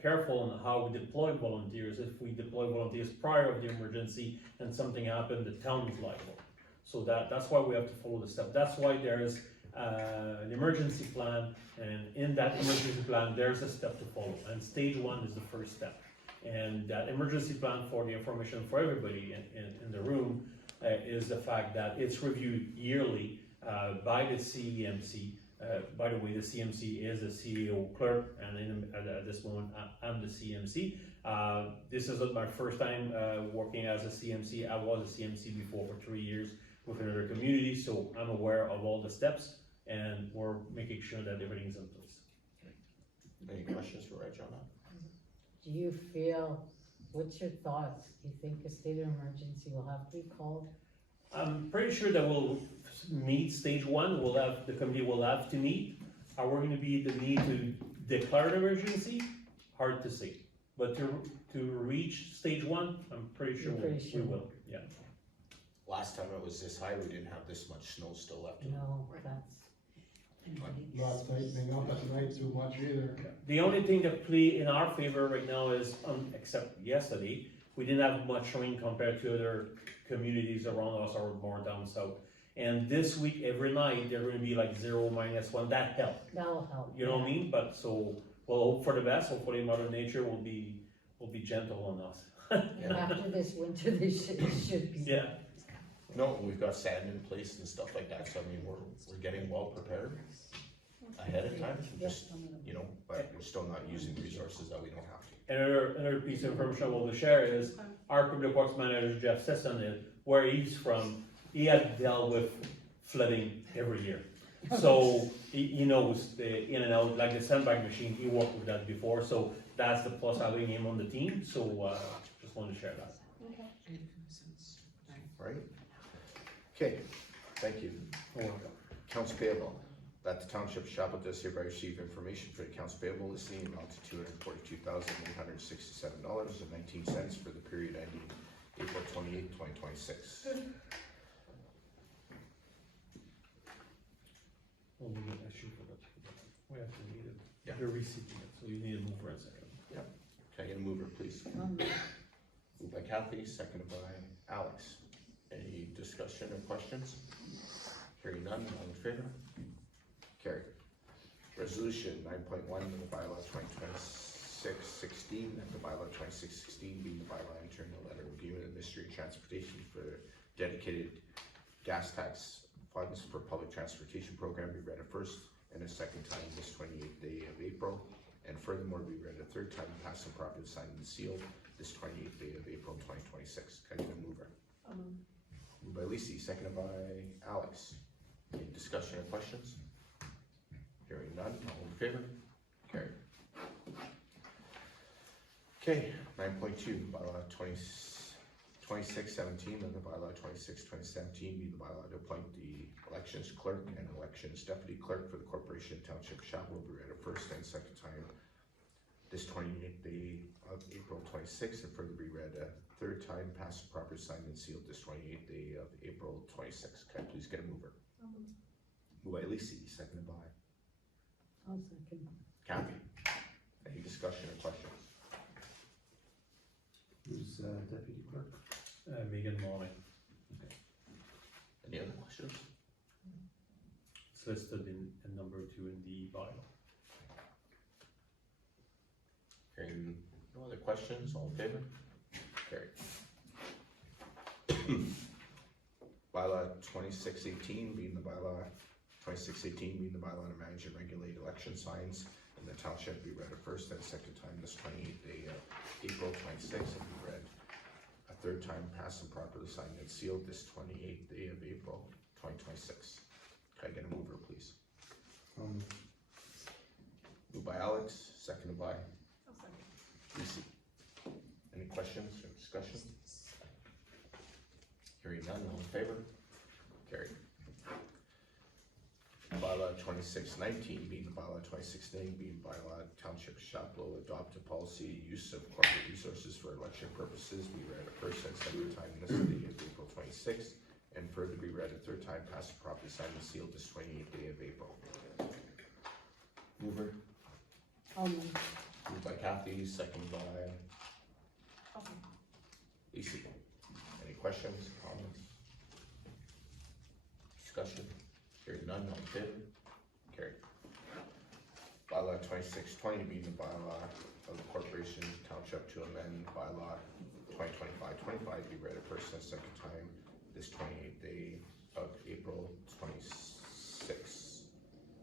careful on how we deploy volunteers. If we deploy volunteers prior to the emergency and something happened, the town is liable. So that's why we have to follow the step. That's why there is an emergency plan, and in that emergency plan, there's a step to follow. And stage 1 is the first step. And that emergency plan, for the information for everybody in the room, is the fact that it's reviewed yearly by the CEMC. By the way, the CMC is a CEO clerk, and at this moment, I'm the CMC. This is not my first time working as a CMC. I was a CMC before for 3 years with another community, so I'm aware of all the steps, and we're making sure that everything's in place. Any questions for Reg on that? Do you feel, what's your thoughts? Do you think a state of emergency will have to be called? I'm pretty sure that we'll meet stage 1. The committee will have to meet. Are we going to be the need to declare an emergency? Hard to say. But to reach stage 1, I'm pretty sure we will. Yeah. Last time it was this high, we didn't have this much snow still left. No, that's. Not tightening up at night too much either. The only thing that play in our favor right now is, except yesterday, we didn't have much rain compared to other communities around us or more down south. And this week, every night, they're going to be like 0, -1. That helped. That'll help. You know what I mean? But so we'll hope for the best. Hopefully, Mother Nature will be gentle on us. After this winter, they should be. Yeah. No, we've got sand in place and stuff like that, so I mean, we're getting well prepared ahead of time, just, but we're still not using resources that we don't have to. Another piece of information I want to share is our public works manager, Jeff Sisson, where he's from, he had dealt with flooding every year. So he knows the in and out, like the sandbag machine, he worked with that before, so that's the plus having him on the team, so just wanted to share that. Right? Okay, thank you. Accounts payable. That the Township of Chapleau does hereby receive information for the accounts payable listing amount to $242,867.19 for the period ending April 28, 2026. Well, we have to need it. Yeah. They're receiving it, so you need to move for a second. Can I get a mover, please? Moved by Kathy, seconded by Alex. Any discussion or questions? Hearing none, all in favor? Carried. Resolution 9.1 of the bylaw 2026-16, and the bylaw 26-16 being the bylaw entering a letter of agreement of Ministry of Transportation for dedicated gas tax funds for public transportation program be read a first and a second time this 28th day of April, and furthermore be read a third time and passed and properly signed and sealed this 28th day of April 2026. Can I get a mover? Moved by Lisi, seconded by Alex. Any discussion or questions? Hearing none, all in favor? Carried. Okay, 9.2, bylaw 2617 of the bylaw 26-2017 be the bylaw to appoint the elections clerk and elections deputy clerk for the corporation township of Chapleau be read a first and second time this 28th day of April 26th, and further be read a third time, passed and properly signed and sealed this 28th day of April 26th. Can I please get a mover? Moved by Lisi, seconded by I'll second. Kathy. Any discussion or questions? Who's, deputy clerk? Megan Molly, Any other questions? it's listed in number 2 in the bylaw. Hearing no other questions, all in favor? Carried. Bylaw 2618 being the bylaw, 2618 being the bylaw to manage and regulate election signs in the township be read a first and second time this 28th day of April 26th, and be read a third time, passed and properly signed and sealed this 28th day of April 2026. Can I get a mover, please? Moved by Alex, seconded by I'll second. Lucy. Any questions or discussion? Hearing none, all in favor? Carried. Bylaw 2619 being the bylaw 2619 being bylaw township of Chapleau adopt a policy use of corporate resources for election purposes be read a first and second time this day of April 26th, and further be read a third time, passed and properly signed and sealed this 28th day of April. Mover? I'll move. Moved by Kathy, second by Okay. Lisi. Any questions, comments? Discussion? Hearing none, all in favor? Carried. Bylaw 2620 being the bylaw of the corporation township to amend bylaw 2025-25 be read a first and second time this 28th day of April 26th,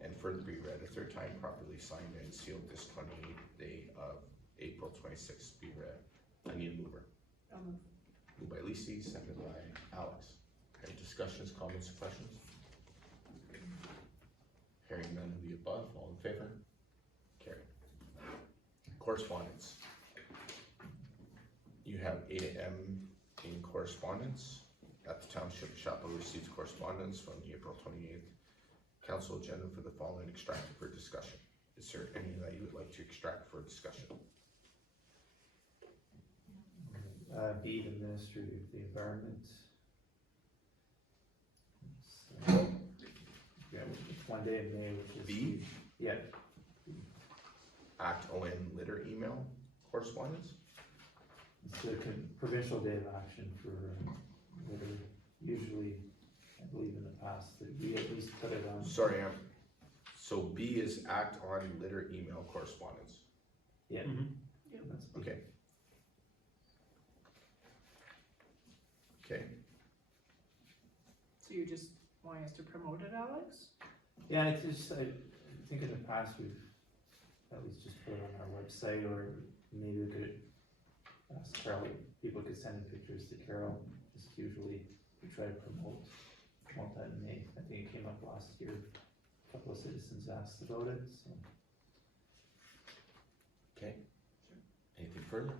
and further be read a third time, properly signed and sealed this 28th day of April 26th be read. I need a mover. I'll move. Moved by Lisi, seconded by Alex. Any discussions, comments, or questions? Hearing none of the above, all in favor? Carried. Correspondence. You have 8 AM in correspondence. At the Township of Chapleau receives correspondence from the April 28th council agenda for the following extracted for discussion. Is there any that you would like to extract for discussion? B, the Ministry of the Environment. Yeah, it's one day in May, which is. B? Yeah, Act ON litter email correspondence? it's the provincial day of action for, litter. Usually, I believe in the past, that we at least put it on. Sorry, so B is act on litter email correspondence. Yeah. Mhm. That's B. Okay. Okay, So you're just wanting us to promote it, Alex? Yeah, it's just, I think in the past, we've at least just put it on our website, or maybe we could ask Carol, people could send in pictures to Carol, just usually we try to promote that in May. I think it came up last year, a couple of citizens asked about it, so. okay. Anything further?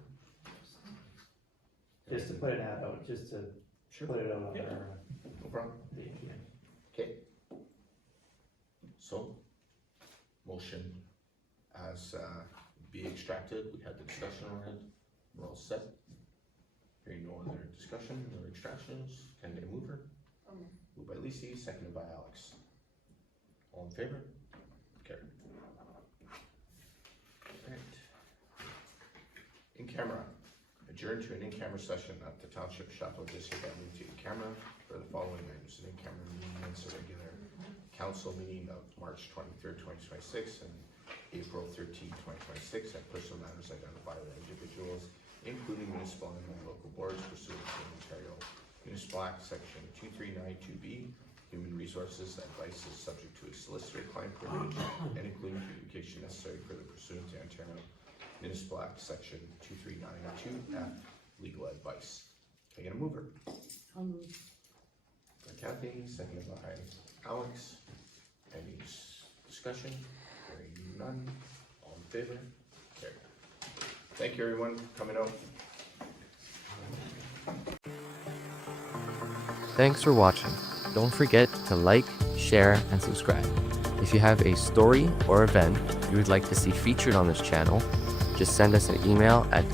Just to put an ad out, just to Sure. put it out on Yeah. our, No problem. yeah. Okay. So, motion as be extracted, we had the discussion around, we're all set. Hearing no other discussion or extractions, can I get a mover? I'll move. Moved by Lisi, seconded by Alex. All in favor? Carried. Alright. In camera, adjourn to an in-camera session at the Township Chapleau District that moved to in-camera for the following items: an in-camera meeting minutes, a regular council meeting of March 23rd, 2026, and April 13th, 2026, and personal matters identified by individuals, including municipal and local boards pursuant to Ontario Municipal Act, Section 2392B. Human resources advice is subject to a solicitor-client privilege, and including communication necessary for the pursuant to Ontario Municipal Act, Section 2392F, legal advice. Can I get a mover? I'll move. By Kathy, seconded by Alex. Any discussion? Hearing none. All in favor? Carried. Thank you, everyone, for coming out. Thanks for watching. Don't forget to like, share, and subscribe. If you have a story or event you would like to see featured on this channel, just send us an email at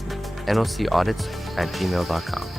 nocaudits@gmail.com.